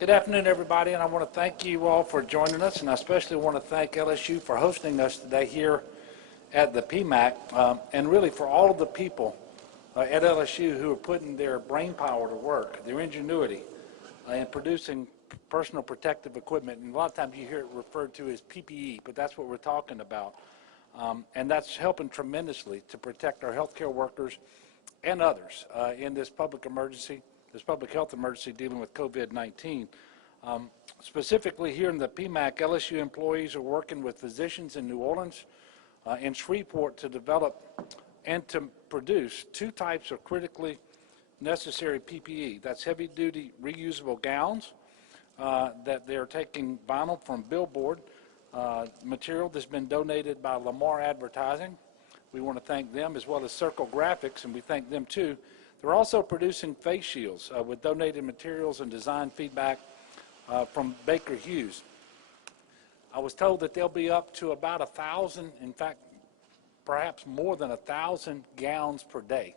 Good afternoon, everybody, and I want to thank you all for joining us, and I especially want to thank LSU for hosting us today here at the PMAC, and really for all of the people at LSU who are putting their brain power to work, their ingenuity in producing personal protective equipment. And a lot of times you hear it referred to as PPE, but that's what we're talking about. And that's helping tremendously to protect our healthcare workers and others in this public emergency, this public health emergency dealing with COVID-19. Specifically here in the PMAC, LSU employees are working with physicians in New Orleans and Shreveport to develop and to produce two types of critically necessary PPE. That's heavy-duty reusable gowns that they're taking vinyl from billboard material that's been donated by Lamar Advertising. We want to thank them, as well as Circle Graphics, and we thank them too. They're also producing face shields with donated materials and design feedback from Baker Hughes. I was told that they'll be up to about 1,000, in fact, perhaps more than 1,000 gowns per day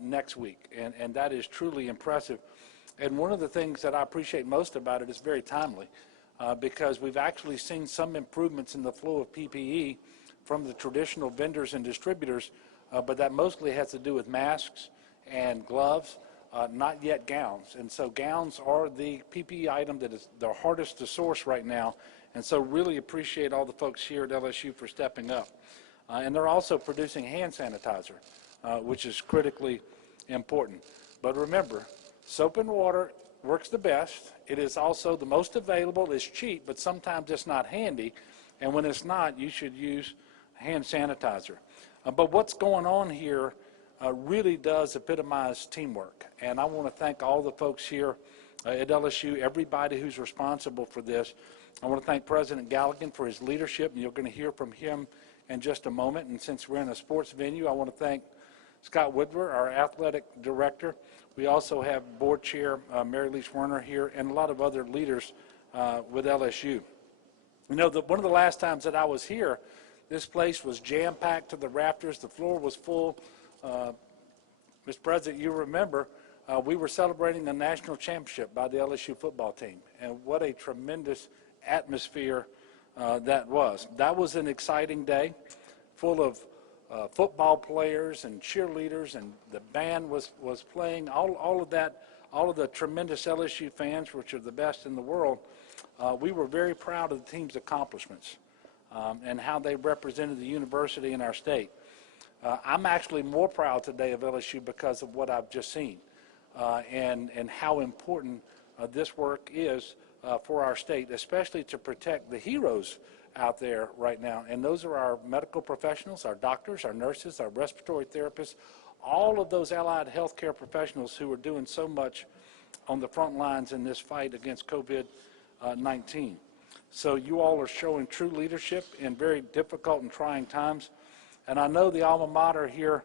next week, and that is truly impressive. And one of the things that I appreciate most about it is very timely, because we've actually seen some improvements in the flow of PPE from the traditional vendors and distributors, but that mostly has to do with masks and gloves, not yet gowns. And so gowns are the PPE item that is the hardest to source right now, and so really appreciate all the folks here at LSU for stepping up. And they're also producing hand sanitizer, which is critically important. But remember, soap and water works the best. It is also the most available. It's cheap, but sometimes it's not handy. And when it's not, you should use hand sanitizer. But what's going on here really does epitomize teamwork. And I want to thank all the folks here at LSU, everybody who's responsible for this. I want to thank President Galligan for his leadership, and you're going to hear from him in just a moment. And since we're in a sports venue, I want to thank Scott Woodward, our athletic director. We also have board chair Mary Lee Werner here, and a lot of other leaders with LSU. You know, one of the last times that I was here, this place was jam-packed to the rafters. The floor was full. Mr. President, you remember we were celebrating a national championship by the LSU football team, and what a tremendous atmosphere that was. That was an exciting day, full of football players and cheerleaders, and the band was playing. All of that, all of the tremendous LSU fans, which are the best in the world. We were very proud of the team's accomplishments and how they represented the university in our state. I'm actually more proud today of LSU because of what I've just seen and how important this work is for our state, especially to protect the heroes out there right now. And those are our medical professionals, our doctors, our nurses, our respiratory therapists, all of those allied healthcare professionals who are doing so much on the front lines in this fight against COVID-19. So you all are showing true leadership in very difficult and trying times. And I know the alma mater here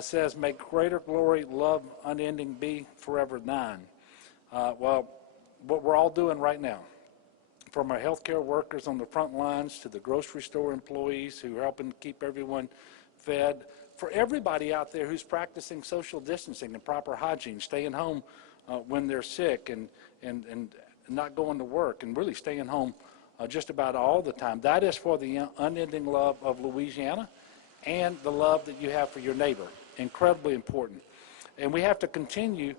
says, "May greater glory, love, unending be forever thine." Well, what we're all doing right now, from our healthcare workers on the front lines to the grocery store employees who are helping keep everyone fed, for everybody out there who's practicing social distancing and proper hygiene, staying home when they're sick and not going to work, and really staying home just about all the time. That is for the unending love of Louisiana and the love that you have for your neighbor. Incredibly important. And we have to continue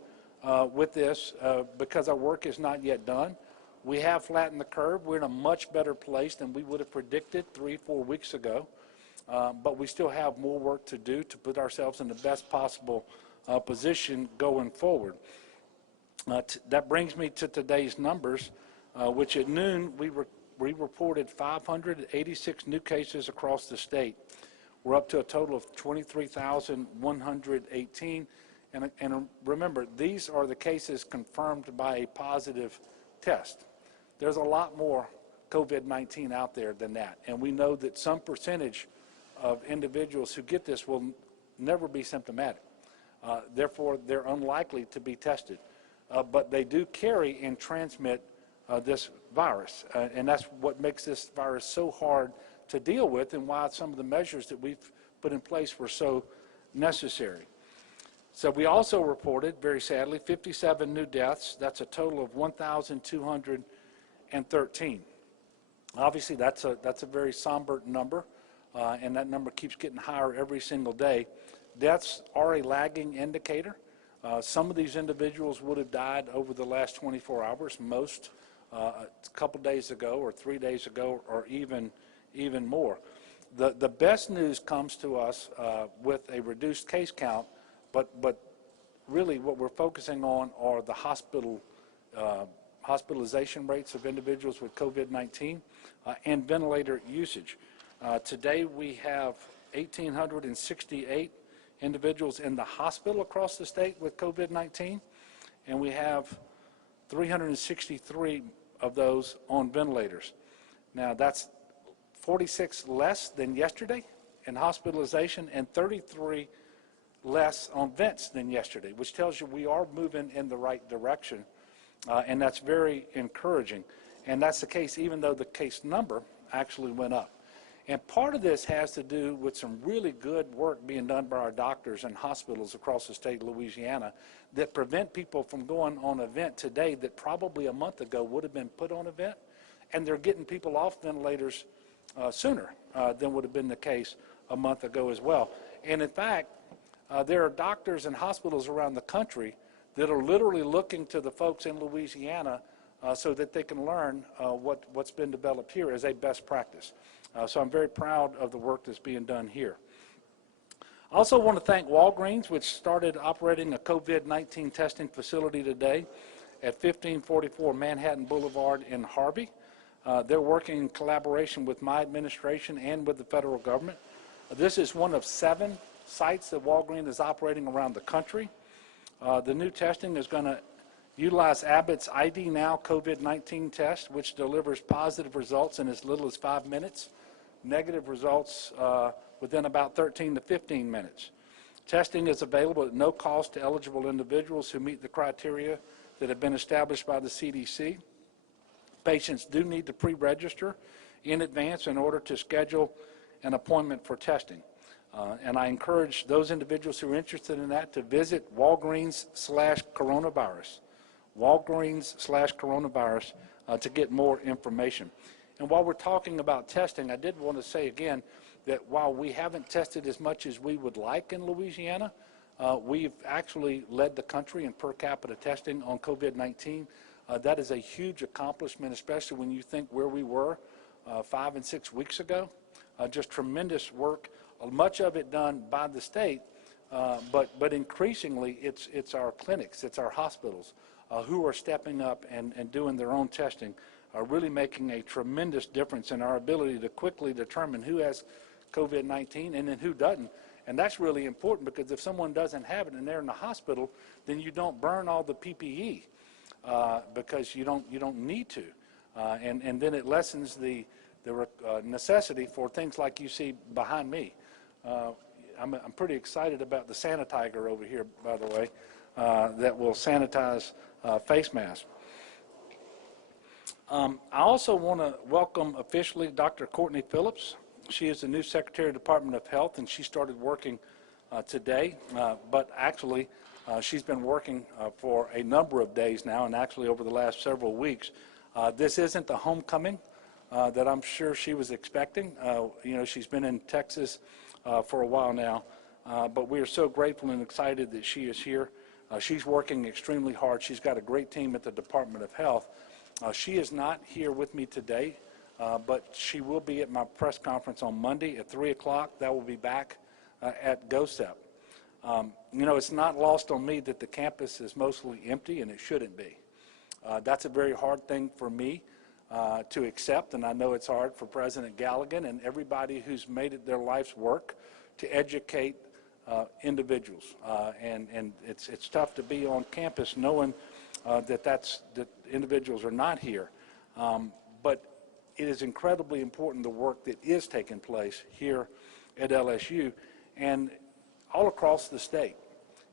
with this because our work is not yet done. We have flattened the curve. We're in a much better place than we would have predicted 3-4 weeks ago. But we still have more work to do to put ourselves in the best possible position going forward. That brings me to today's numbers, which at noon we reported 586 new cases across the state. We're up to a total of 23,118. And remember, these are the cases confirmed by a positive test. There's a lot more COVID-19 out there than that. And we know that some percentage of individuals who get this will never be symptomatic. Therefore, they're unlikely to be tested. But they do carry and transmit this virus. And that's what makes this virus so hard to deal with, and why some of the measures that we've put in place were so necessary. So we also reported, very sadly, 57 new deaths. That's a total of 1,213. Obviously, that's a very somber number, and that number keeps getting higher every single day. Deaths are a lagging indicator. Some of these individuals would have died over the last 24 hours, most a couple days ago or 3 days ago, or even more. The best news comes to us with a reduced case count, but really what we're focusing on are the hospitalization rates of individuals with COVID-19 and ventilator usage. Today we have 1,868 individuals in the hospital across the state with COVID-19, and we have 363 of those on ventilators. Now that's 46 less than yesterday in hospitalization and 33 less on vents than yesterday, which tells you we are moving in the right direction, and that's very encouraging. And that's the case even though the case number actually went up. And part of this has to do with some really good work being done by our doctors and hospitals across the state of Louisiana that prevent people from going on a vent today that probably a month ago would have been put on a vent, and they're getting people off ventilators sooner than would have been the case a month ago as well. And in fact, there are doctors and hospitals around the country that are literally looking to the folks in Louisiana so that they can learn what's been developed here as a best practice. So I'm very proud of the work that's being done here. I also want to thank Walgreens, which started operating a COVID-19 testing facility today at 1544 Manhattan Boulevard in Harvey. They're working in collaboration with my administration and with the federal government. This is one of 7 sites that Walgreens is operating around the country. The new testing is going to utilize Abbott's ID Now COVID-19 test, which delivers positive results in as little as 5 minutes, negative results within about 13 to 15 minutes. Testing is available at no cost to eligible individuals who meet the criteria that have been established by the CDC. Patients do need to pre-register in advance in order to schedule an appointment for testing. And I encourage those individuals who are interested in that to visit Walgreens/coronavirus, Walgreens/coronavirus to get more information. And while we're talking about testing, I did want to say again that while we haven't tested as much as we would like in Louisiana, we've actually led the country in per capita testing on COVID-19. That is a huge accomplishment, especially when you think where we were 5 and 6 weeks ago. Just tremendous work, much of it done by the state, but increasingly it's our clinics, it's our hospitals who are stepping up and doing their own testing, are really making a tremendous difference in our ability to quickly determine who has COVID-19 and then who doesn't. And that's really important, because if someone doesn't have it and they're in the hospital, then you don't burn all the PPE because you don't need to, and then it lessens the necessity for things like you see behind me. I'm pretty excited about the sanitizer over here, by the way, that will sanitize face masks. I also want to welcome officially Dr. Courtney Phillips. She is the new Secretary of the Department of Health, and she started working today, but actually she's been working for a number of days now, and actually over the last several weeks. This isn't the homecoming that I'm sure she was expecting. You know, she's been in Texas for a while now, but we are so grateful and excited that she is here. She's working extremely hard. She's got a great team at the Department of Health. She is not here with me today, but she will be at my press conference on Monday at 3 o'clock. That will be back at GOSEP. You know, it's not lost on me that the campus is mostly empty, and it shouldn't be. That's a very hard thing for me to accept, and I know it's hard for President Galligan and everybody who's made it their life's work to educate individuals. And it's tough to be on campus knowing that individuals are not here. But it is incredibly important, the work that is taking place here at LSU and all across the state.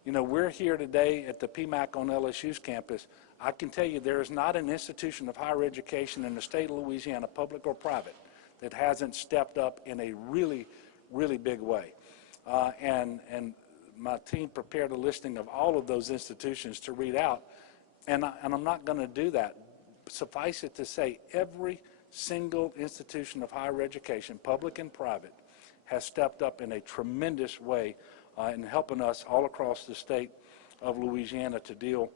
You know, we're here today at the PMAC on LSU's campus. I can tell you there is not an institution of higher education in the state of Louisiana, public or private, that hasn't stepped up in a really, really big way. And my team prepared a listing of all of those institutions to read out, and I'm not going to do that. Suffice it to say, every single institution of higher education, public and private, has stepped up in a tremendous way in helping us all across the state of Louisiana to deal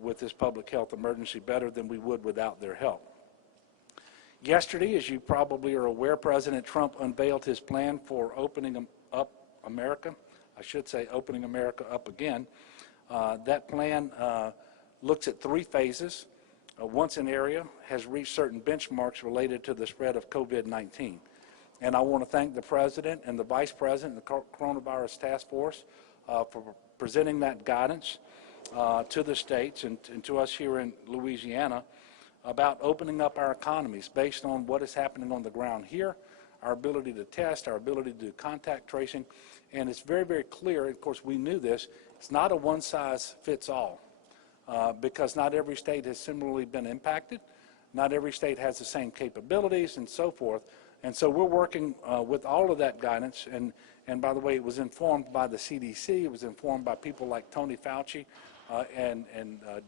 with this public health emergency better than we would without their help. Yesterday, as you probably are aware, President Trump unveiled his plan for opening up America. I should say opening America up again. That plan looks at 3 phases. Once an area has reached certain benchmarks related to the spread of COVID-19. And I want to thank the President and the Vice President and the Coronavirus Task Force for presenting that guidance to the states and to us here in Louisiana about opening up our economies based on what is happening on the ground here, our ability to test, our ability to do contact tracing. And it's very, very clear, of course we knew this, it's not a one-size-fits-all because not every state has similarly been impacted. Not every state has the same capabilities and so forth. And so we're working with all of that guidance. And by the way, it was informed by the CDC. It was informed by people like Tony Fauci and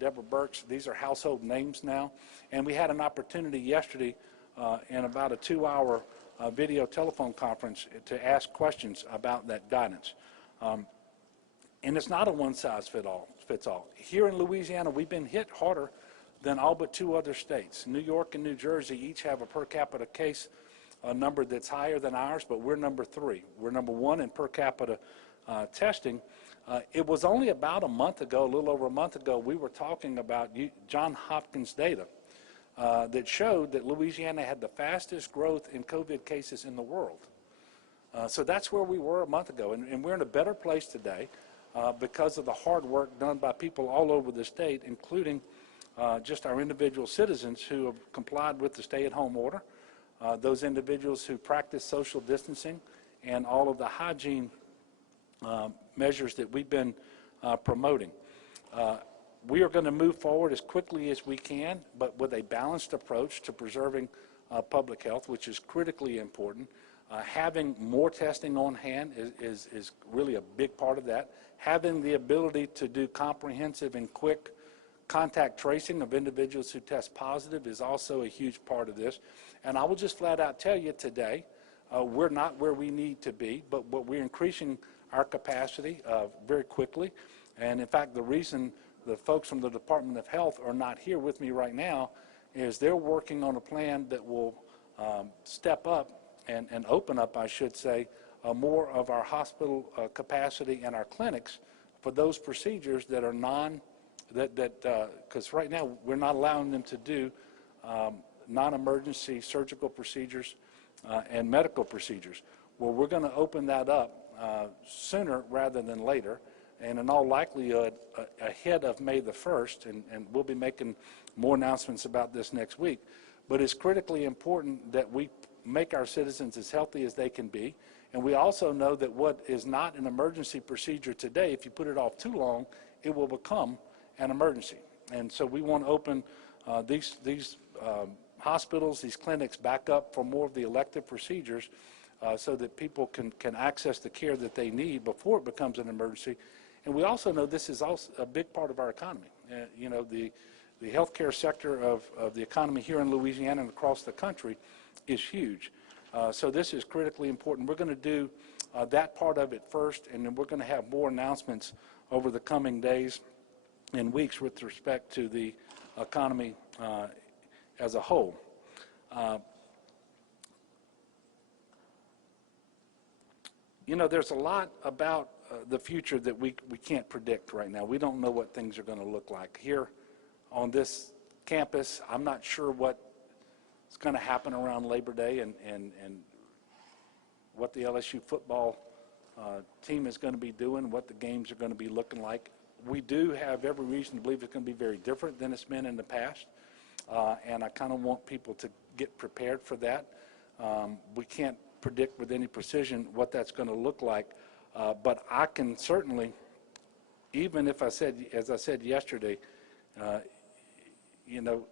Deborah Birx. These are household names now. And we had an opportunity yesterday in about a 2-hour video telephone conference to ask questions about that guidance. And it's not a one-size-fits-all. Here in Louisiana, we've been hit harder than all but 2 other states. New York and New Jersey each have a per capita case number that's higher than ours, but we're number 3. We're number 1 in per capita testing. It was only about a month ago, a little over a month ago, we were talking about Johns Hopkins data that showed that Louisiana had the fastest growth in COVID cases in the world. So that's where we were a month ago, and we're in a better place today because of the hard work done by people all over the state, including just our individual citizens who have complied with the stay-at-home order, those individuals who practice social distancing, and all of the hygiene measures that we've been promoting. We are going to move forward as quickly as we can, but with a balanced approach to preserving public health, which is critically important. Having more testing on hand is really a big part of that. Having the ability to do comprehensive and quick contact tracing of individuals who test positive is also a huge part of this. And I will just flat out tell you today, we're not where we need to be, but we're increasing our capacity very quickly. And in fact, the reason the folks from the Department of Health are not here with me right now is they're working on a plan that will step up and open up, I should say, more of our hospital capacity and our clinics for those procedures that are because right now we're not allowing them to do non-emergency surgical procedures and medical procedures. Well, we're going to open that up sooner rather than later, and in all likelihood ahead of May the 1st, and we'll be making more announcements about this next week. But it's critically important that we make our citizens as healthy as they can be, and we also know that what is not an emergency procedure today, if you put it off too long, it will become an emergency. And so we want to open these hospitals, these clinics back up for more of the elective procedures so that people can access the care that they need before it becomes an emergency. And we also know this is also a big part of our economy. You know, the healthcare sector of the economy here in Louisiana and across the country is huge. So this is critically important. We're going to do that part of it first, and then we're going to have more announcements over the coming days and weeks with respect to the economy as a whole. You know, there's a lot about the future that we can't predict right now. We don't know what things are going to look like. Here on this campus, I'm not sure what is going to happen around Labor Day and what the LSU football team is going to be doing, what the games are going to be looking like. We do have every reason to believe it's going to be very different than it's been in the past, and I kind of want people to get prepared for that. We can't predict with any precision what that's going to look like, but I can certainly, even if as I said yesterday, you know,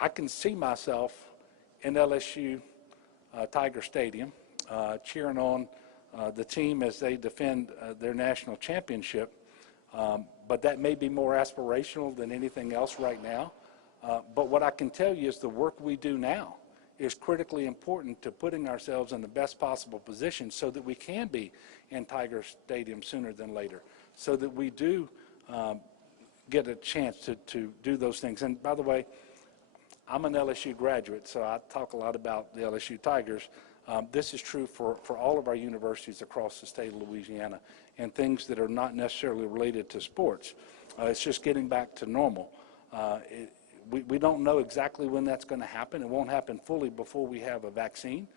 I can see myself in LSU Tiger Stadium cheering on the team as they defend their national championship. But that may be more aspirational than anything else right now. But what I can tell you is the work we do now is critically important to putting ourselves in the best possible position so that we can be in Tiger Stadium sooner than later, so that we do get a chance to do those things. And by the way, I'm an LSU graduate, so I talk a lot about the LSU Tigers. This is true for all of our universities across the state of Louisiana, and things that are not necessarily related to sports. It's just getting back to normal. We don't know exactly when that's going to happen. It won't happen fully before we have a vaccine.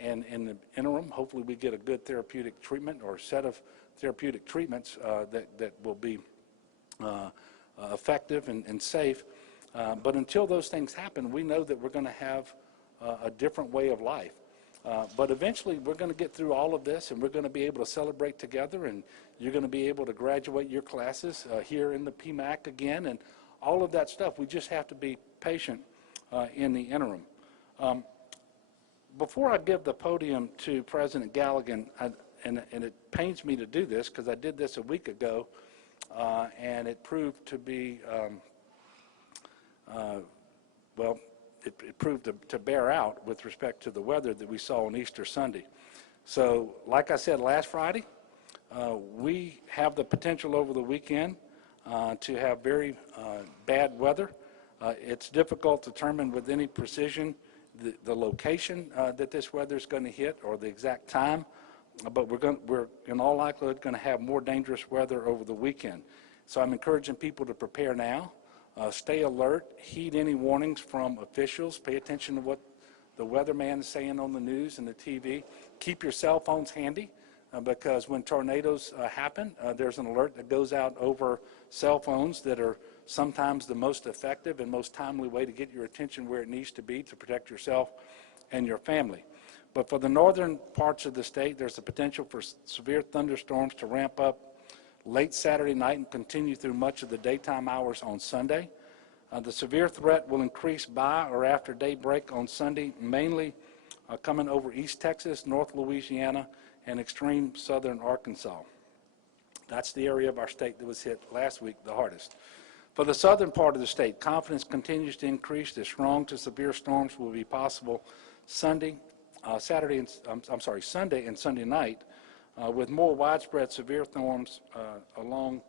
And in the interim, hopefully we get a good therapeutic treatment or a set of therapeutic treatments that will be effective and safe. But until those things happen, we know that we're going to have a different way of life. But eventually we're going to get through all of this, and we're going to be able to celebrate together, and you're going to be able to graduate your classes here in the PMAC again, and all of that stuff. We just have to be patient in the interim. Before I give the podium to President Galligan, and it pains me to do this because I did this a week ago, and it proved to be, well, it proved to bear out with respect to the weather that we saw on Easter Sunday. So, like I said last Friday, we have the potential over the weekend to have very bad weather. It's difficult to determine with any precision the location that this weather is going to hit or the exact time, but we're in all likelihood going to have more dangerous weather over the weekend. So I'm encouraging people to prepare now. Stay alert, heed any warnings from officials, pay attention to what the weatherman is saying on the news and the TV. Keep your cell phones handy because when tornadoes happen, there's an alert that goes out over cell phones that are sometimes the most effective and most timely way to get your attention where it needs to be to protect yourself and your family. But for the northern parts of the state, there's the potential for severe thunderstorms to ramp up late Saturday night and continue through much of the daytime hours on Sunday. The severe threat will increase by or after daybreak on Sunday, mainly coming over East Texas, North Louisiana, and extreme southern Arkansas. That's the area of our state that was hit last week the hardest. For the southern part of the state, confidence continues to increase that strong to severe storms will be possible Sunday and Sunday night, with more widespread severe storms along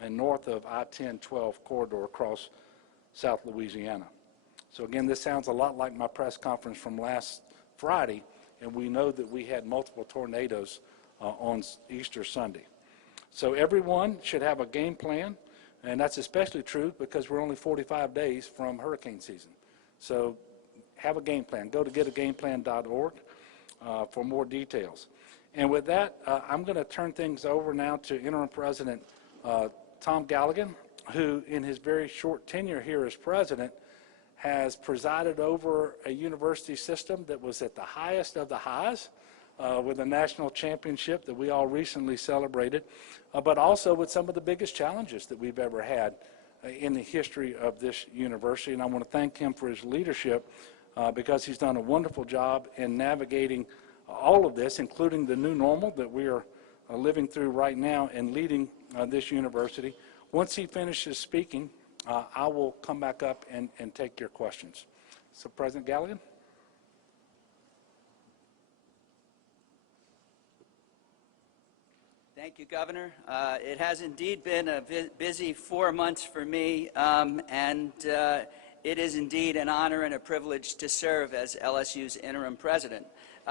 and north of I-10-12 corridor across South Louisiana. So again, this sounds a lot like my press conference from last Friday, and we know that we had multiple tornadoes on Easter Sunday. So everyone should have a game plan, and that's especially true because we're only 45 days from hurricane season. So have a game plan. Go to getagameplan.org for more details. And with that, I'm going to turn things over now to Interim President Tom Galligan, who in his very short tenure here as president has presided over a university system that was at the highest of the highs with a national championship that we all recently celebrated, but also with some of the biggest challenges that we've ever had in the history of this university. And I want to thank him for his leadership because he's done a wonderful job in navigating all of this, including the new normal that we are living through right now and leading this university. Once he finishes speaking, I will come back up and take your questions. So, President Galligan. Thank you, Governor. It has indeed been a busy 4 months for me, and it is indeed an honor and a privilege to serve as LSU's interim president.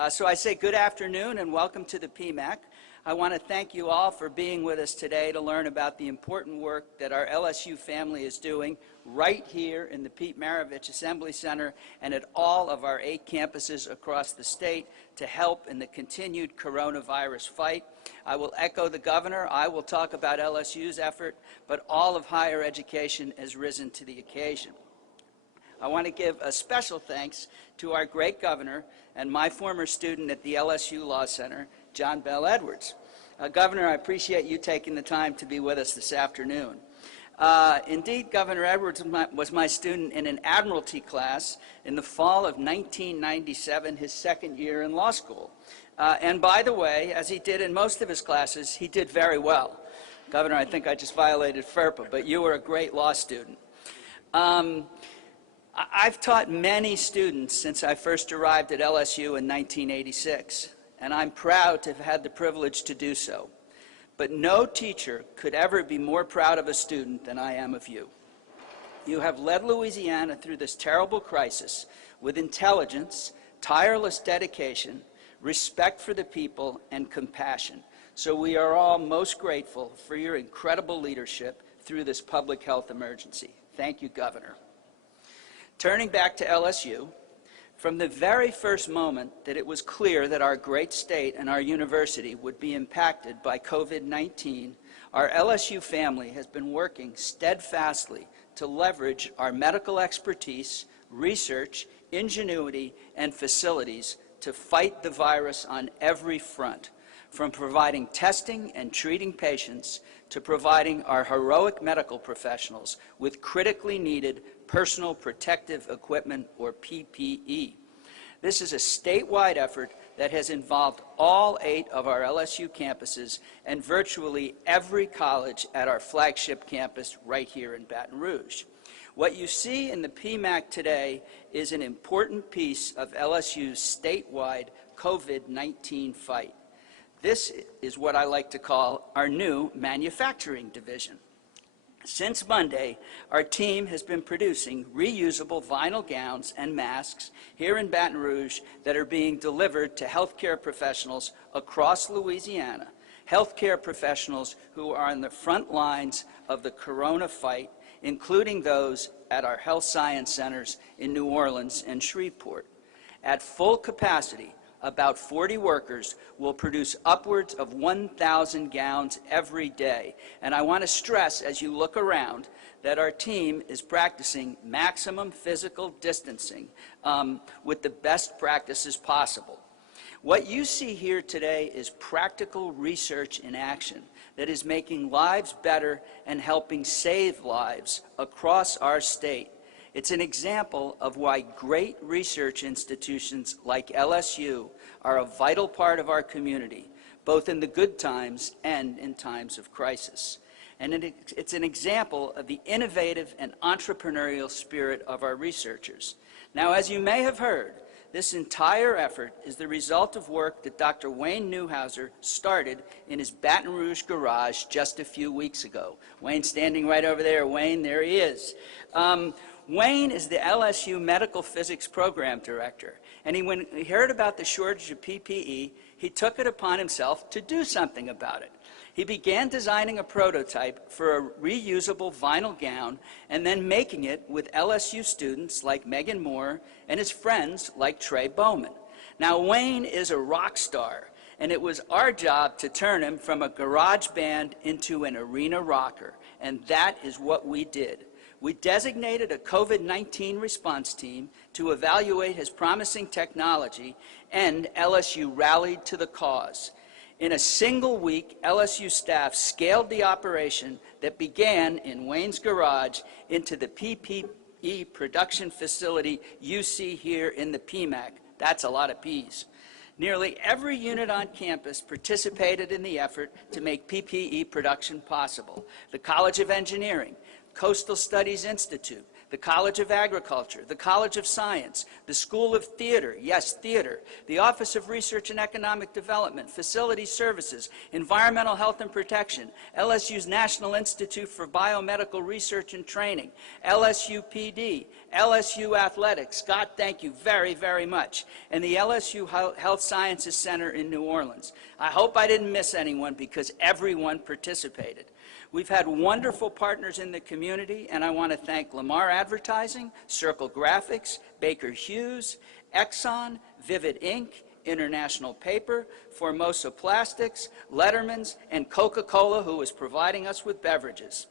So I say good afternoon and welcome to the PMAC. I want to thank you all for being with us today to learn about the important work that our LSU family is doing right here in the Pete Maravich Assembly Center and at all of our 8 campuses across the state to help in the continued coronavirus fight. I will echo the governor. I will talk about LSU's effort, but all of higher education has risen to the occasion. I want to give a special thanks to our great governor and my former student at the LSU Law Center, John Bell Edwards. Governor, I appreciate you taking the time to be with us this afternoon. Indeed, Governor Edwards was my student in an admiralty class in the fall of 1997, his second year in law school. And by the way, as he did in most of his classes, he did very well. Governor, I think I just violated FERPA, but you were a great law student. I've taught many students since I first arrived at LSU in 1986, and I'm proud to have had the privilege to do so. But no teacher could ever be more proud of a student than I am of you. You have led Louisiana through this terrible crisis with intelligence, tireless dedication, respect for the people, and compassion. So we are all most grateful for your incredible leadership through this public health emergency. Thank you, Governor. Turning back to LSU, from the very first moment that it was clear that our great state and our university would be impacted by COVID-19, our LSU family has been working steadfastly to leverage our medical expertise, research, ingenuity, and facilities to fight the virus on every front, from providing testing and treating patients to providing our heroic medical professionals with critically needed personal protective equipment, or PPE. This is a statewide effort that has involved all 8 of our LSU campuses and virtually every college at our flagship campus right here in Baton Rouge. What you see in the PMAC today is an important piece of LSU's statewide COVID-19 fight. This is what I like to call our new manufacturing division. Since Monday, our team has been producing reusable vinyl gowns and masks here in Baton Rouge that are being delivered to healthcare professionals across Louisiana, healthcare professionals who are on the front lines of the corona fight, including those at our health science centers in New Orleans and Shreveport. At full capacity, about 40 workers will produce upwards of 1,000 gowns every day. And I want to stress, as you look around, that our team is practicing maximum physical distancing with the best practices possible. What you see here today is practical research in action that is making lives better and helping save lives across our state. It's an example of why great research institutions like LSU are a vital part of our community, both in the good times and in times of crisis. And it's an example of the innovative and entrepreneurial spirit of our researchers. Now, as you may have heard, this entire effort is the result of work that Dr. Wayne Newhouser started in his Baton Rouge garage just a few weeks ago. Wayne's standing right over there. Wayne, there he is. Wayne is the LSU Medical Physics Program Director, and when he heard about the shortage of PPE, he took it upon himself to do something about it. He began designing a prototype for a reusable vinyl gown and then making it with LSU students like Megan Moore and his friends like Trey Bowman. Now, Wayne is a rock star, and it was our job to turn him from a garage band into an arena rocker, and that is what we did. We designated a COVID-19 response team to evaluate his promising technology, and LSU rallied to the cause. In a single week, LSU staff scaled the operation that began in Wayne's garage into the PPE production facility you see here in the PMAC. That's a lot of P's. Nearly every unit on campus participated in the effort to make PPE production possible. The College of Engineering, Coastal Studies Institute, the College of Agriculture, the College of Science, the School of Theater, yes, theater, the Office of Research and Economic Development, Facility Services, Environmental Health and Protection, LSU's National Institute for Biomedical Research and Training, LSU PD, LSU Athletics. Scott, thank you very, very much. And the LSU Health Sciences Center in New Orleans. I hope I didn't miss anyone because everyone participated. We've had wonderful partners in the community, and I want to thank Lamar Advertising, Circle Graphics, Baker Hughes, Exxon, Vivid Inc., International Paper, Formosa Plastics, Letterman's, and Coca-Cola, who is providing us with beverages.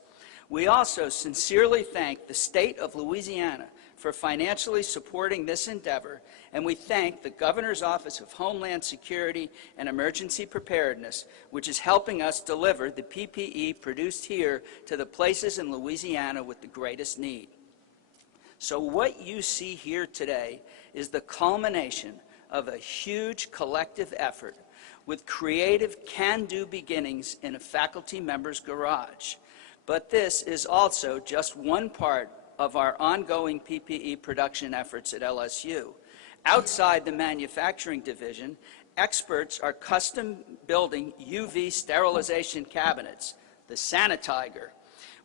We also sincerely thank the state of Louisiana for financially supporting this endeavor, and we thank the Governor's Office of Homeland Security and Emergency Preparedness, which is helping us deliver the PPE produced here to the places in Louisiana with the greatest need. So what you see here today is the culmination of a huge collective effort with creative can-do beginnings in a faculty member's garage. But this is also just one part of our ongoing PPE production efforts at LSU. Outside the manufacturing division, experts are custom building UV sterilization cabinets, the Sanitiger.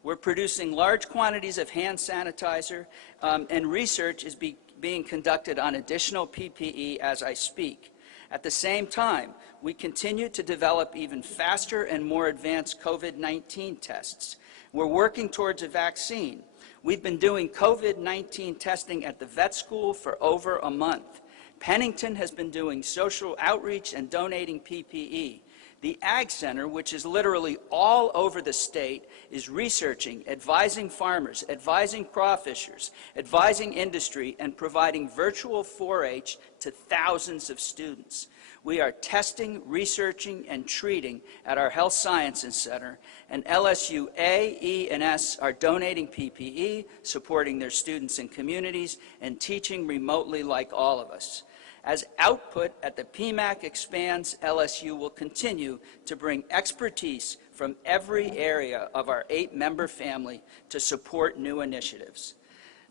We're producing large quantities of hand sanitizer, and research is being conducted on additional PPE as I speak. At the same time, we continue to develop even faster and more advanced COVID-19 tests. We're working towards a vaccine. We've been doing COVID-19 testing at the vet school for over a month. Pennington has been doing social outreach and donating PPE. The Ag Center, which is literally all over the state, is researching, advising farmers, advising crawfishers, advising industry, and providing virtual 4-H to thousands of students. We are testing, researching, and treating at our Health Sciences Center, and LSU A, E, and S are donating PPE, supporting their students and communities, and teaching remotely like all of us. As output at the PMAC expands, LSU will continue to bring expertise from every area of our 8-member family to support new initiatives.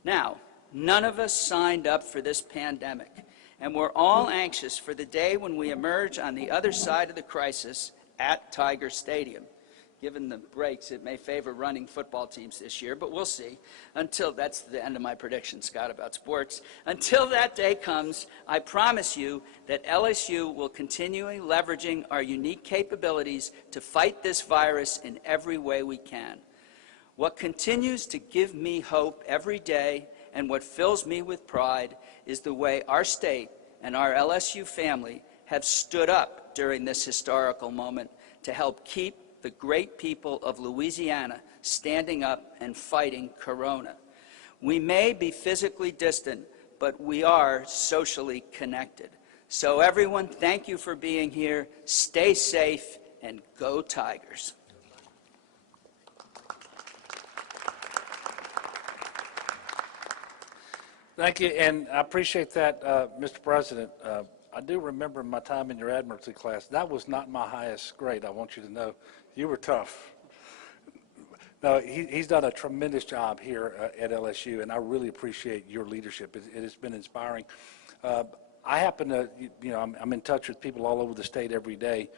Now, none of us signed up for this pandemic, and we're all anxious for the day when we emerge on the other side of the crisis at Tiger Stadium. Given the breaks, it may favor running football teams this year, but we'll see. That's the end of my prediction, Scott, about sports. Until that day comes, I promise you that LSU will continue leveraging our unique capabilities to fight this virus in every way we can. What continues to give me hope every day and what fills me with pride is the way our state and our LSU family have stood up during this historical moment to help keep the great people of Louisiana standing up and fighting Corona. We may be physically distant, but we are socially connected. So everyone, thank you for being here. Stay safe and go Tigers. Thank you, and I appreciate that, Mr. President. I do remember my time in your Admiralty class. That was not my highest grade, I want you to know. You were tough. No, he's done a tremendous job here at LSU, and I really appreciate your leadership. It has been inspiring. I happen to, I'm in touch with people all over the state every day.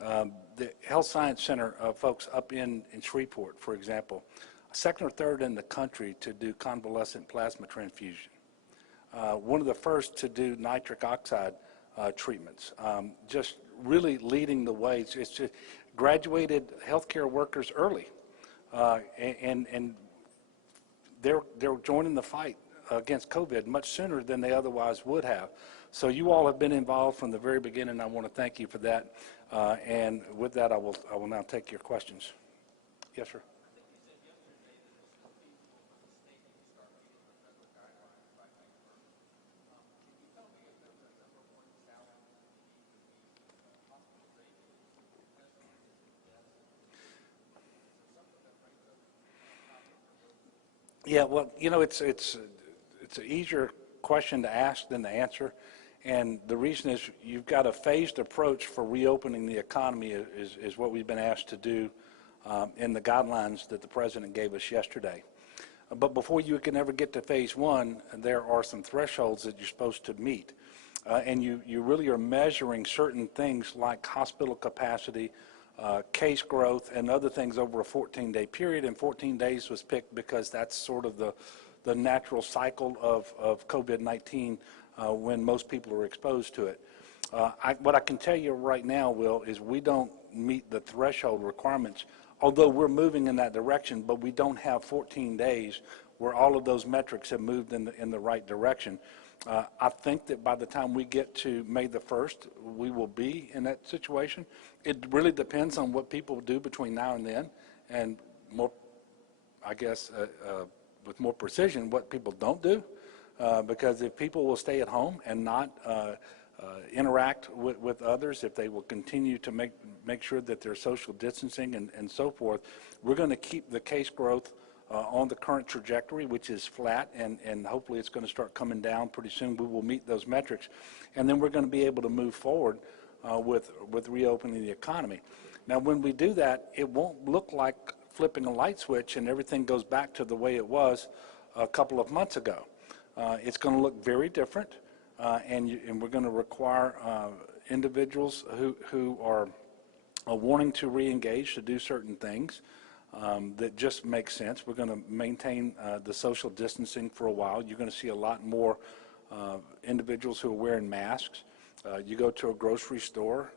The Health Science Center folks up in Shreveport, for example, second or third in the country to do convalescent plasma transfusion. One of the first to do nitric oxide treatments, just really leading the way. It's just graduated healthcare workers early, and they're joining the fight against COVID much sooner than they otherwise would have. So you all have been involved from the very beginning. I want to thank you for that. And with that, I will now take your questions. Yes, sir. Yeah, well, it's an easier question to ask than to answer, and the reason is you've got a phased approach for reopening the economy is what we've been asked to do in the guidelines that the President gave us yesterday. But before you can ever get to phase one, there are some thresholds that you're supposed to meet, and you really are measuring certain things like hospital capacity, case growth, and other things over a 14-day period, and 14 days was picked because that's sort of the natural cycle of COVID-19 when most people are exposed to it. What I can tell you right now, Will, is we don't meet the threshold requirements, although we're moving in that direction, but we don't have 14 days where all of those metrics have moved in the right direction. I think that by the time we get to May the 1st, we will be in that situation. It really depends on what people do between now and then, and more, I guess, with more precision what people don't do, because if people will stay at home and not interact with others, if they will continue to make sure that they're social distancing and so forth, we're going to keep the case growth on the current trajectory, which is flat, and hopefully it's going to start coming down pretty soon. We will meet those metrics, and then we're going to be able to move forward with reopening the economy. Now, when we do that, it won't look like flipping a light switch and everything goes back to the way it was a couple of months ago. It's going to look very different, and we're going to require individuals who are wanting to re-engage to do certain things that just make sense. We're going to maintain the social distancing for a while. You're going to see a lot more individuals who are wearing masks. You go to a grocery store,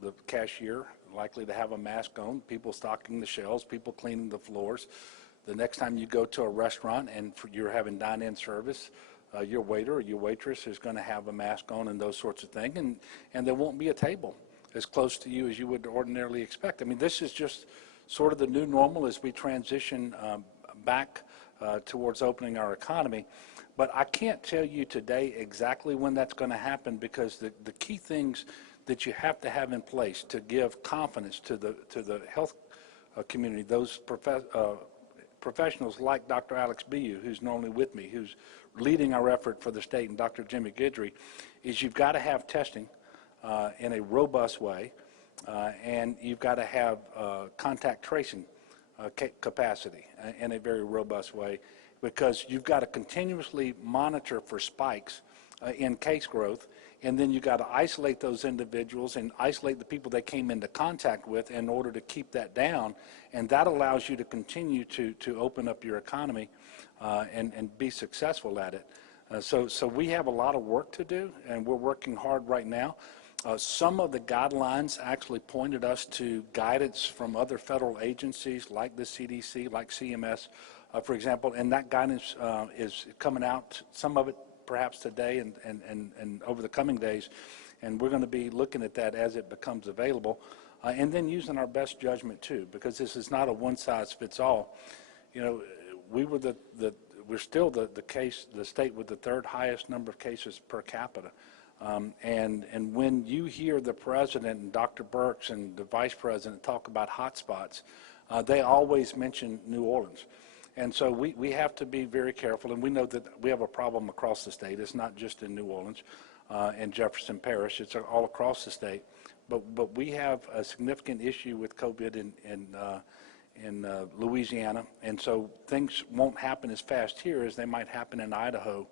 the cashier likely to have a mask on, people stocking the shelves, people cleaning the floors. The next time you go to a restaurant and you're having dine-in service, your waiter or your waitress is going to have a mask on and those sorts of things, and there won't be a table as close to you as you would ordinarily expect. I mean, this is just sort of the new normal as we transition back towards opening our economy. But I can't tell you today exactly when that's going to happen, because the key things that you have to have in place to give confidence to the health community, those professionals like Dr. Alex Biu, who's normally with me, who's leading our effort for the state, and Dr. Jimmy Guidry, is you've got to have testing in a robust way, and you've got to have contact tracing capacity in a very robust way, because you've got to continuously monitor for spikes in case growth, and then you've got to isolate those individuals and isolate the people they came into contact with in order to keep that down, and that allows you to continue to open up your economy and be successful at it. So we have a lot of work to do, and we're working hard right now. Some of the guidelines actually pointed us to guidance from other federal agencies like the CDC, like CMS, for example, and that guidance is coming out, some of it perhaps today and over the coming days, and we're going to be looking at that as it becomes available, and then using our best judgment too, because this is not a one-size-fits-all. You know, we're still the state with the third highest number of cases per capita. And when you hear the president and Dr. Birx and the vice president talk about hot spots, they always mention New Orleans. And so we have to be very careful, and we know that we have a problem across the state. It's not just in New Orleans and Jefferson Parish. It's all across the state. But we have a significant issue with COVID in Louisiana, and so things won't happen as fast here as they might happen in Idaho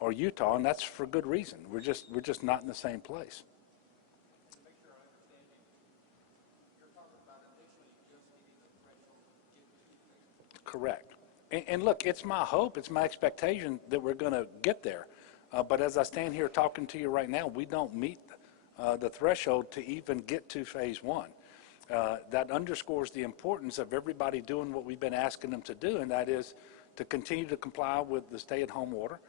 or Utah, and that's for good reason. We're just not in the same place. Make sure I understand you. You're talking about initially just getting the threshold to get Correct. And look, it's my hope, it's my expectation that we're going to get there. But as I stand here talking to you right now, we don't meet the threshold to even get to phase one. That underscores the importance of everybody doing what we've been asking them to do, and that is to continue to comply with the stay-at-home order.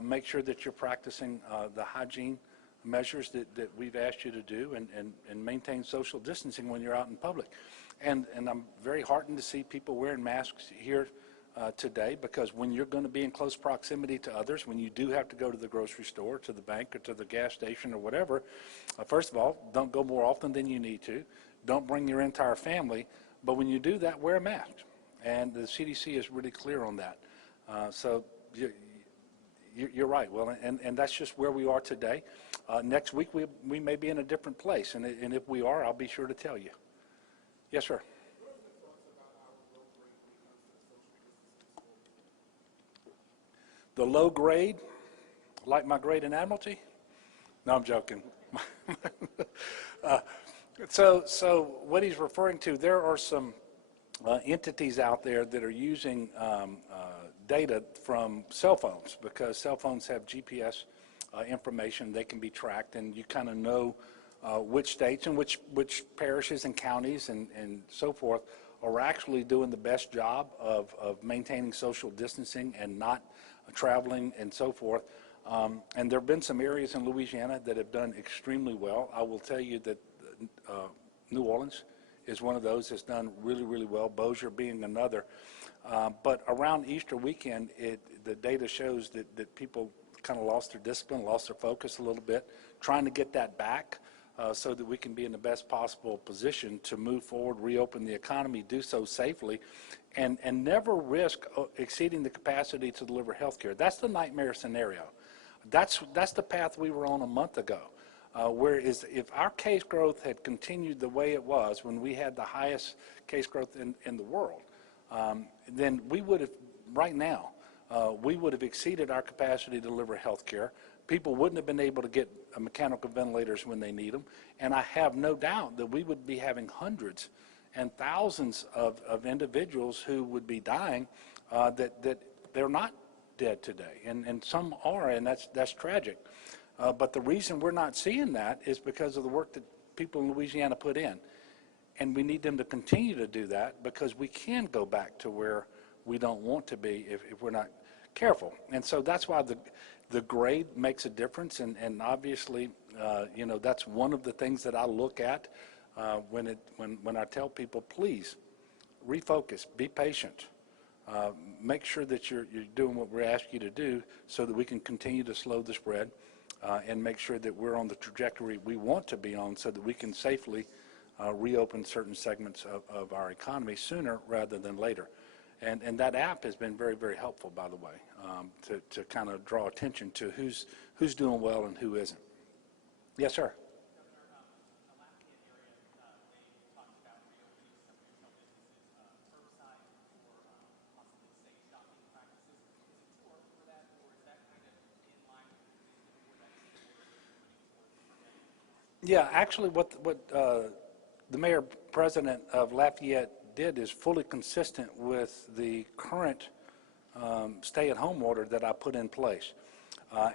Make sure that you're practicing the hygiene measures that we've asked you to do, and maintain social distancing when you're out in public. And I'm very heartened to see people wearing masks here today, because when you're going to be in close proximity to others, when you do have to go to the grocery store, to the bank, or to the gas station or whatever, first of all, don't go more often than you need to. Don't bring your entire family, but when you do that, wear a mask. And the CDC is really clear on that. So you're right, Will, and that's just where we are today. Next week we may be in a different place, and if we are, I'll be sure to tell you. Yes, sir. The low grade, like my grade in Admiralty? No, I'm joking. So what he's referring to, there are some entities out there that are using data from cell phones, because cell phones have GPS information. They can be tracked, and you kind of know which states and which parishes and counties and so forth are actually doing the best job of maintaining social distancing and not traveling and so forth. And there have been some areas in Louisiana that have done extremely well. I will tell you that New Orleans is one of those that's done really, really well, Bossier being another. But around Easter weekend, the data shows that people kind of lost their discipline, lost their focus a little bit, trying to get that back so that we can be in the best possible position to move forward, reopen the economy, do so safely, and never risk exceeding the capacity to deliver health care. That's the nightmare scenario. That's the path we were on a month ago. Whereas if our case growth had continued the way it was when we had the highest case growth in the world, then we would have, right now, we would have exceeded our capacity to deliver health care. People wouldn't have been able to get mechanical ventilators when they need them. And I have no doubt that we would be having hundreds and thousands of individuals who would be dying that they're not dead today. And some are, and that's tragic. But the reason we're not seeing that is because of the work that people in Louisiana put in. And we need them to continue to do that because we can go back to where we don't want to be if we're not careful. And so that's why the grade makes a difference. And obviously, you know, that's one of the things that I look at when I tell people, please refocus, be patient. Make sure that you're doing what we're asking you to do so that we can continue to slow the spread and make sure that we're on the trajectory we want to be on so that we can safely reopen certain segments of our economy sooner rather than later. And that app has been very, very helpful, by the way, to kind of draw attention to who's doing well and who isn't. Yes, sir. Yeah, actually, what the mayor president of Lafayette did is fully consistent with the current stay-at-home order that I put in place.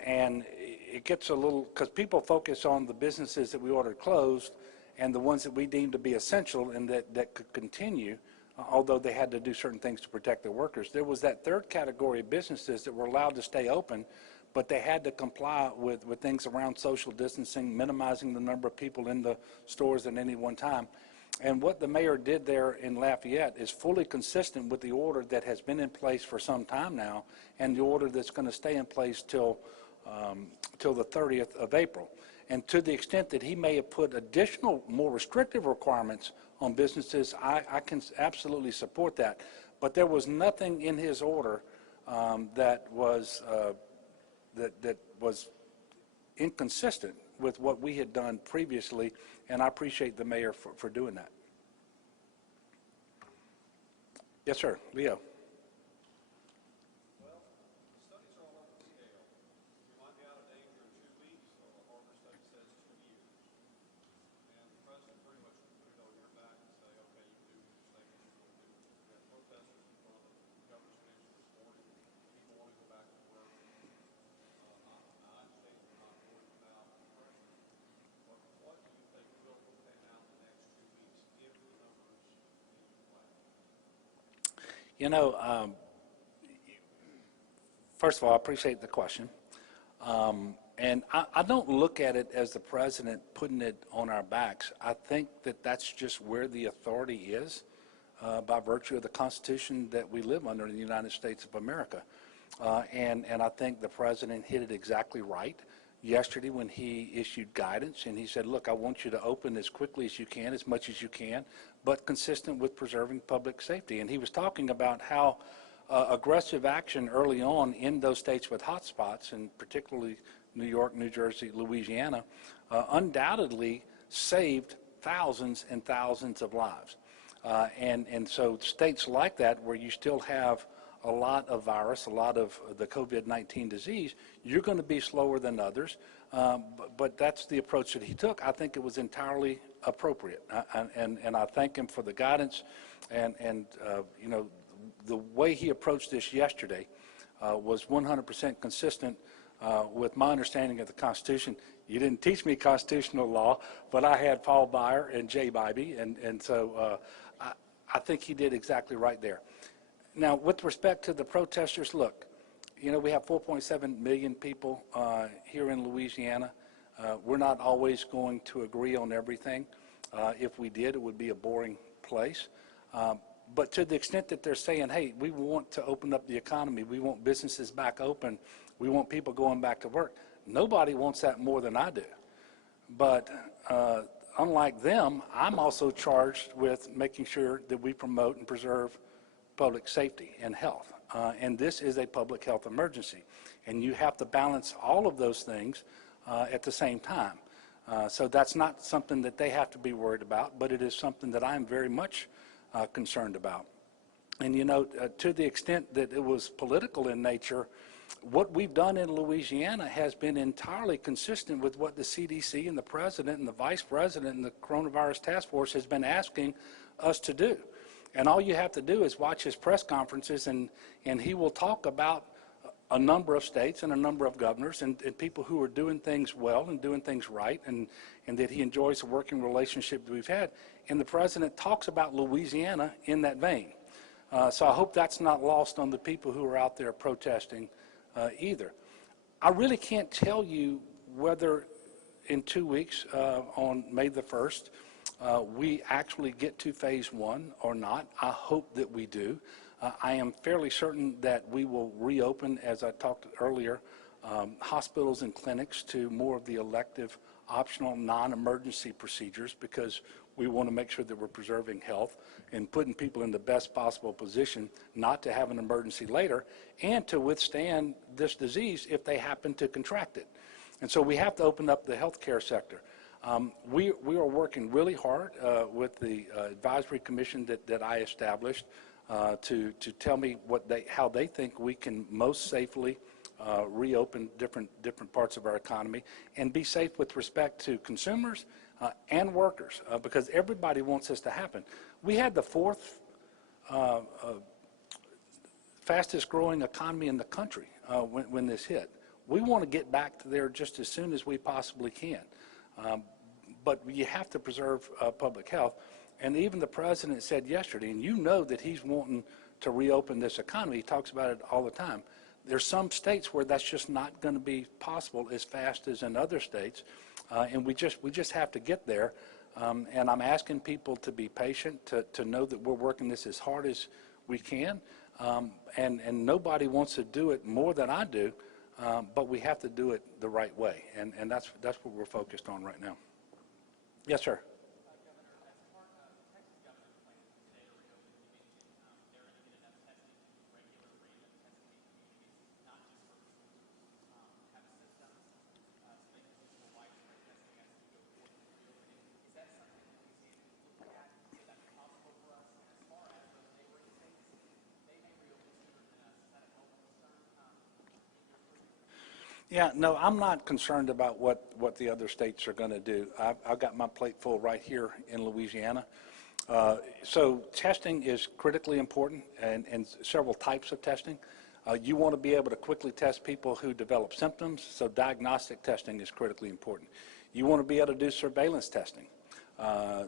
And it gets a little, because people focus on the businesses that we ordered closed and the ones that we deemed to be essential and that could continue, although they had to do certain things to protect their workers. There was that third category of businesses that were allowed to stay open, but they had to comply with things around social distancing, minimizing the number of people in the stores at any one time. And what the mayor did there in Lafayette is fully consistent with the order that has been in place for some time now and the order that's going to stay in place till the 30th of April. And to the extent that he may have put additional, more restrictive requirements on businesses, I can absolutely support that. But there was nothing in his order that was inconsistent with what we had done previously, and I appreciate the mayor for doing that. Yes, sir. Leo. Well, studies are all over the scale. We might be out of danger in 2 weeks, or the Harvard study says 2 years. And the president pretty much put it on your back and say, okay, you do these things you're going to do. We had protesters in front of the governor's mansion this morning. People want to go back to work. I understand you're not worried about pressure. But what do you think will pan out in the next 2 weeks if the numbers continue to flat? You know, first of all, I appreciate the question. And I don't look at it as the president putting it on our backs. I think that that's just where the authority is by virtue of the Constitution that we live under in the United States of America. And I think the president hit it exactly right yesterday when he issued guidance, and he said, look, I want you to open as quickly as you can, as much as you can, but consistent with preserving public safety. And he was talking about how aggressive action early on in those states with hotspots, and particularly New York, New Jersey, Louisiana, undoubtedly saved thousands and thousands of lives. And so states like that where you still have a lot of virus, a lot of the COVID-19 disease, you're going to be slower than others. But that's the approach that he took. I think it was entirely appropriate. And I thank him for the guidance. And you know, the way he approached this yesterday was 100% consistent with my understanding of the Constitution. You didn't teach me constitutional law, but I had Paul Beyer and Jay Bybee, and so I think he did exactly right there. Now, with respect to the protesters, look, you know, we have 4.7 million people here in Louisiana. We're not always going to agree on everything. If we did, it would be a boring place. But to the extent that they're saying, hey, we want to open up the economy, we want businesses back open, we want people going back to work, nobody wants that more than I do. But unlike them, I'm also charged with making sure that we promote and preserve public safety and health. And this is a public health emergency. And you have to balance all of those things at the same time. So that's not something that they have to be worried about, but it is something that I'm very much concerned about. And, you know, to the extent that it was political in nature, what we've done in Louisiana has been entirely consistent with what the CDC and the president and the vice president and the coronavirus task force has been asking us to do. And all you have to do is watch his press conferences, and he will talk about a number of states and a number of governors and people who are doing things well and doing things right, and that he enjoys the working relationship that we've had. And the president talks about Louisiana in that vein. So I hope that's not lost on the people who are out there protesting either. I really can't tell you whether in 2 weeks, on May the 1st, we actually get to phase one or not. I hope that we do. I am fairly certain that we will reopen, as I talked earlier, hospitals and clinics to more of the elective, optional, non-emergency procedures, because we want to make sure that we're preserving health and putting people in the best possible position not to have an emergency later and to withstand this disease if they happen to contract it. And so we have to open up the healthcare sector. We are working really hard with the advisory commission that I established to tell me how they think we can most safely reopen different parts of our economy and be safe with respect to consumers and workers, because everybody wants this to happen. We had the fourth fastest growing economy in the country when this hit. We want to get back to there just as soon as we possibly can. But you have to preserve public health. And even the president said yesterday, and you know that he's wanting to reopen this economy. He talks about it all the time. There's some states where that's just not going to be possible as fast as in other states, and we just have to get there. And I'm asking people to be patient, to know that we're working this as hard as we can, and nobody wants to do it more than I do, but we have to do it the right way, and that's what we're focused on right now. Yes, sir. Yeah, no, I'm not concerned about what the other states are going to do. I've got my plate full right here in Louisiana. So testing is critically important, and several types of testing. You want to be able to quickly test people who develop symptoms, so diagnostic testing is critically important. You want to be able to do surveillance testing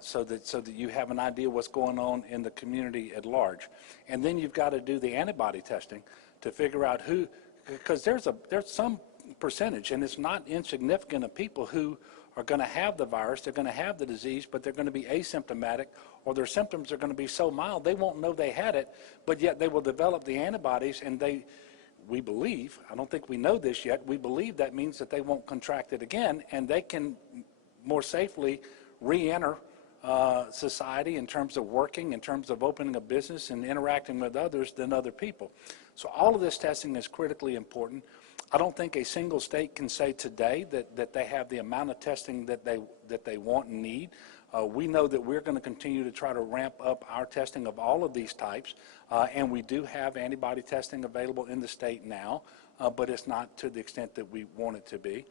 so that you have an idea what's going on in the community at large. And then you've got to do the antibody testing to figure out who, because there's some percentage, and it's not insignificant, of people who are going to have the virus, they're going to have the disease, but they're going to be asymptomatic, or their symptoms are going to be so mild they won't know they had it, but yet they will develop the antibodies, and we believe, I don't think we know this yet, we believe that means that they won't contract it again, and they can more safely re-enter society in terms of working, in terms of opening a business and interacting with others than other people. So all of this testing is critically important. I don't think a single state can say today that they have the amount of testing that they want and need. We know that we're going to continue to try to ramp up our testing of all of these types, and we do have antibody testing available in the state now, but it's not to the extent that we want it to be.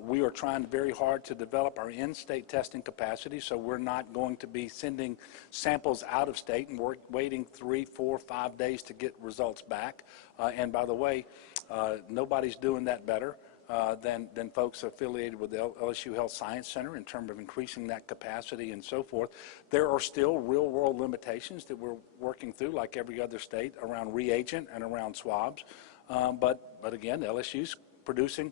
We are trying very hard to develop our in-state testing capacity, so we're not going to be sending samples out of state and we're waiting 3, 4, 5 days to get results back. And by the way, nobody's doing that better than folks affiliated with the LSU Health Science Center in terms of increasing that capacity and so forth. There are still real-world limitations that we're working through, like every other state, around reagent and around swabs. But again, LSU's producing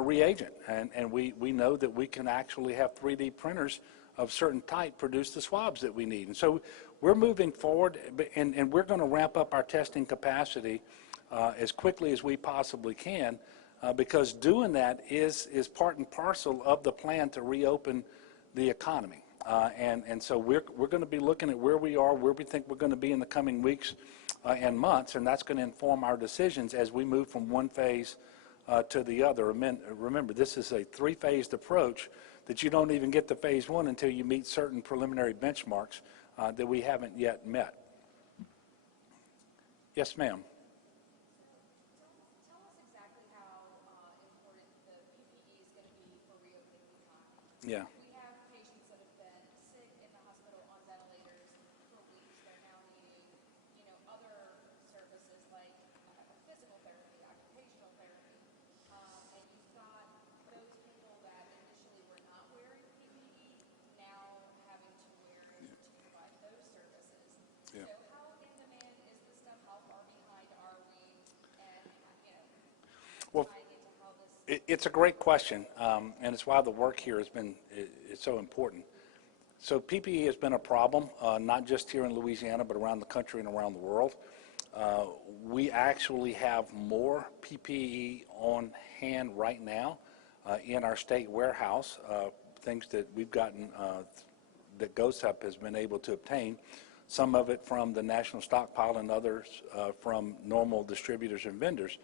reagent, and we know that we can actually have 3D printers of certain type produce the swabs that we need. And so we're moving forward, and we're going to ramp up our testing capacity as quickly as we possibly can, because doing that is part and parcel of the plan to reopen the economy. And so we're going to be looking at where we are, where we think we're going to be in the coming weeks and months, and that's going to inform our decisions as we move from one phase to the other. Remember, this is a three-phased approach that you don't even get to phase one until you meet certain preliminary benchmarks that we haven't yet met. Yes, ma'am. Tell us exactly how important the PPE is going to be for reopening the economy. Yeah. We have patients that have been sick in the hospital on ventilators for weeks. They're now needing, other services like physical therapy, occupational therapy, and you've got those people that initially were not wearing PPE now having to wear it to provide those services. Yeah. So how in demand is this stuff? How far behind are we? And Well, tying into how this. it's a great question, and it's why the work here has been it's so important. So PPE has been a problem, not just here in Louisiana, but around the country and around the world. We actually have more PPE on hand right now in our state warehouse, things that we've gotten, that GOSUP has been able to obtain, some of it from the national stockpile and others from normal distributors and vendors.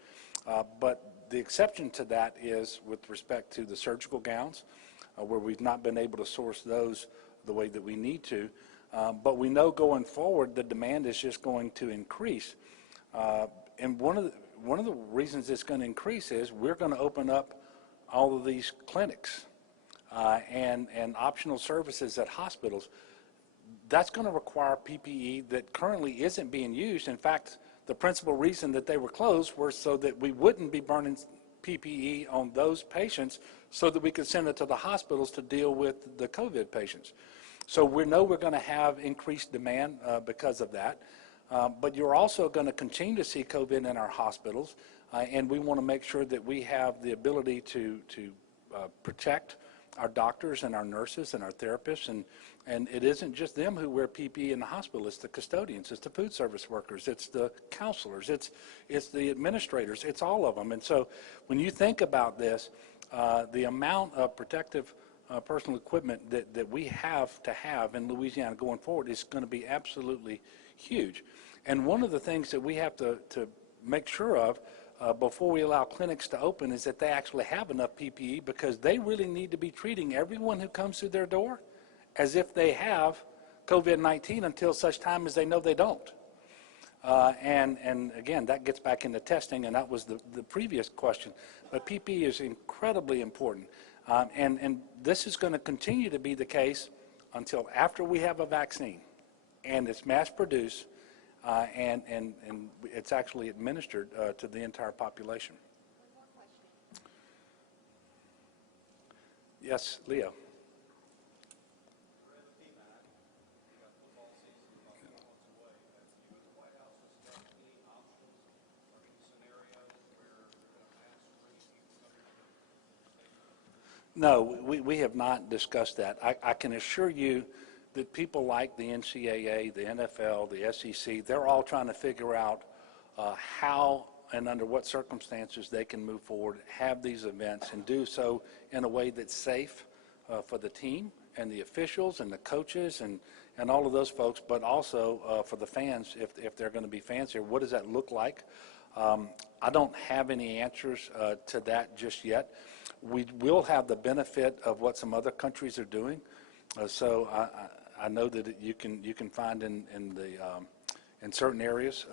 But the exception to that is with respect to the surgical gowns, where we've not been able to source those the way that we need to. But we know going forward the demand is just going to increase. And one of the reasons it's going to increase is we're going to open up all of these clinics and optional services at hospitals. That's going to require PPE that currently isn't being used. In fact, the principal reason that they were closed was so that we wouldn't be burning PPE on those patients so that we could send it to the hospitals to deal with the COVID patients. So we know we're going to have increased demand because of that. But you're also going to continue to see COVID in our hospitals, and we want to make sure that we have the ability to protect our doctors and our nurses and our therapists, and it isn't just them who wear PPE in the hospital. It's the custodians, it's the food service workers, it's the counselors, it's the administrators, it's all of them. And so when you think about this, the amount of protective personal equipment that we have to have in Louisiana going forward is going to be absolutely huge. And one of the things that we have to make sure of before we allow clinics to open is that they actually have enough PPE, because they really need to be treating everyone who comes through their door as if they have COVID-19 until such time as they know they don't. And again, that gets back into testing, and that was the previous question. But PPE is incredibly important. And this is going to continue to be the case until after we have a vaccine and it's mass produced and it's actually administered to the entire population. One more question. Yes, Leo. We're in the PMAC. We've got football season about 4 months away. Have you at the White House discussed any options or any scenarios where we're going to mass screen people coming to the stadium? No, we have not discussed that. I can assure you that people like the NCAA, the NFL, the SEC, they're all trying to figure out how and under what circumstances they can move forward, have these events, and do so in a way that's safe for the team and the officials and the coaches and all of those folks, but also for the fans, if they're going to be fans here. What does that look like? I don't have any answers to that just yet. We will have the benefit of what some other countries are doing. So I know that you can find in certain areas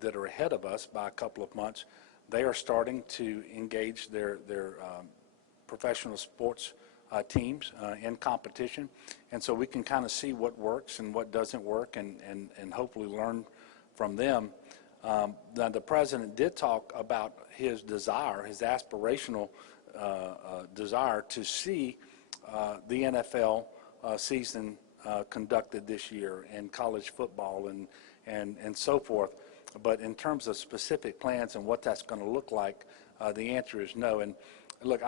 that are ahead of us by a couple of months, they are starting to engage their professional sports teams in competition, and so we can kind of see what works and what doesn't work, and hopefully learn from them. Now, the president did talk about his desire, his aspirational desire to see the NFL season conducted this year, and college football and so forth. But in terms of specific plans and what that's going to look like, the answer is no. And look,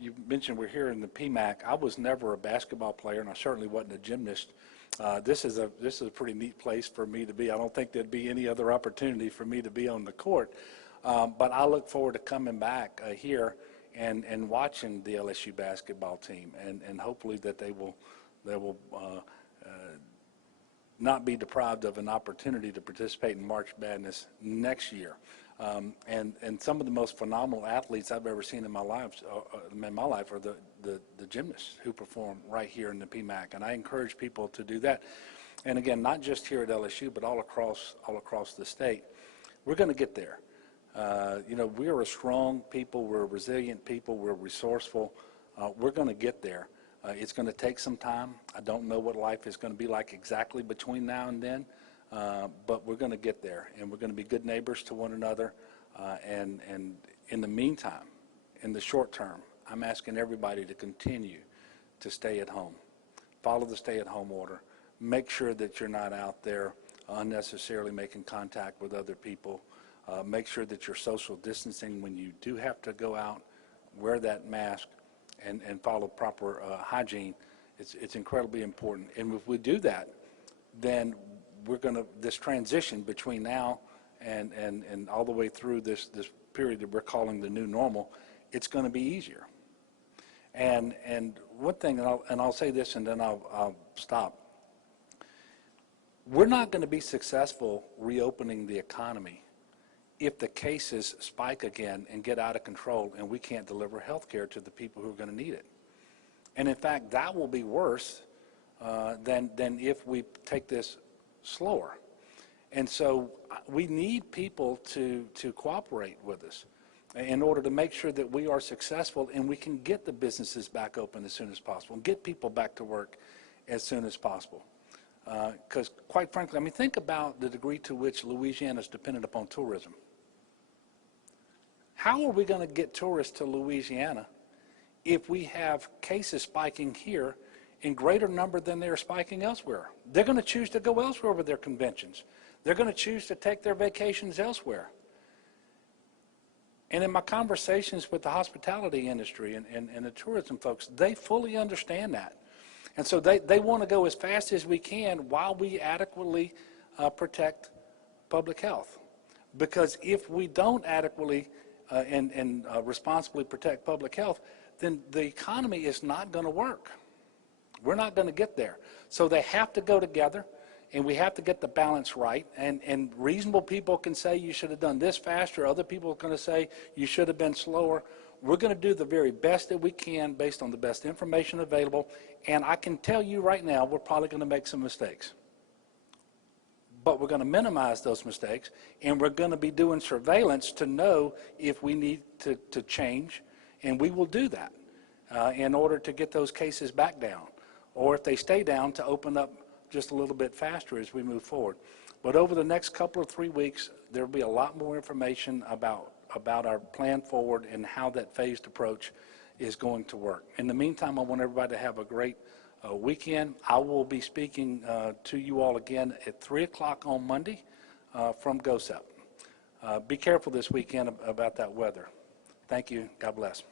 you mentioned we're here in the PMAC. I was never a basketball player, and I certainly wasn't a gymnast. This is a pretty neat place for me to be. I don't think there'd be any other opportunity for me to be on the court, but I look forward to coming back here and watching the LSU basketball team, and hopefully that they will not be deprived of an opportunity to participate in March Madness next year. And some of the most phenomenal athletes I've ever seen in my life are the gymnasts who perform right here in the PMAC, and I encourage people to do that. And again, not just here at LSU, but all across the state. We're going to get there. You know, we're a strong people, we're a resilient people, we're resourceful. We're going to get there. It's going to take some time. I don't know what life is going to be like exactly between now and then, but we're going to get there, and we're going to be good neighbors to one another. And in the meantime, in the short term, I'm asking everybody to continue to stay at home. Follow the stay-at-home order. Make sure that you're not out there unnecessarily making contact with other people. Make sure that you're social distancing when you do have to go out. Wear that mask and follow proper hygiene. It's incredibly important. And if we do that, then we're going to, this transition between now and all the way through this period that we're calling the new normal, it's going to be easier. And one thing, and I'll say this and then I'll stop. We're not going to be successful reopening the economy if the cases spike again and get out of control and we can't deliver health care to the people who are going to need it. And in fact, that will be worse than if we take this slower. And so we need people to cooperate with us in order to make sure that we are successful and we can get the businesses back open as soon as possible and get people back to work as soon as possible. Because quite frankly, I mean, think about the degree to which Louisiana is dependent upon tourism. How are we going to get tourists to Louisiana if we have cases spiking here in greater number than they're spiking elsewhere? They're going to choose to go elsewhere with their conventions. They're going to choose to take their vacations elsewhere. And in my conversations with the hospitality industry and the tourism folks, they fully understand that. And so they want to go as fast as we can while we adequately protect public health. Because if we don't adequately and responsibly protect public health, then the economy is not going to work. We're not going to get there. So they have to go together, and we have to get the balance right. And reasonable people can say you should have done this faster. Other people are going to say you should have been slower. We're going to do the very best that we can based on the best information available. And I can tell you right now, we're probably going to make some mistakes. But we're going to minimize those mistakes, and we're going to be doing surveillance to know if we need to change, and we will do that in order to get those cases back down, or if they stay down, to open up just a little bit faster as we move forward. But over the next couple of 3 weeks, there will be a lot more information about our plan forward and how that phased approach is going to work. In the meantime, I want everybody to have a great weekend. I will be speaking to you all again at 3 o'clock on Monday from GOSEP. Be careful this weekend about that weather. Thank you. God bless.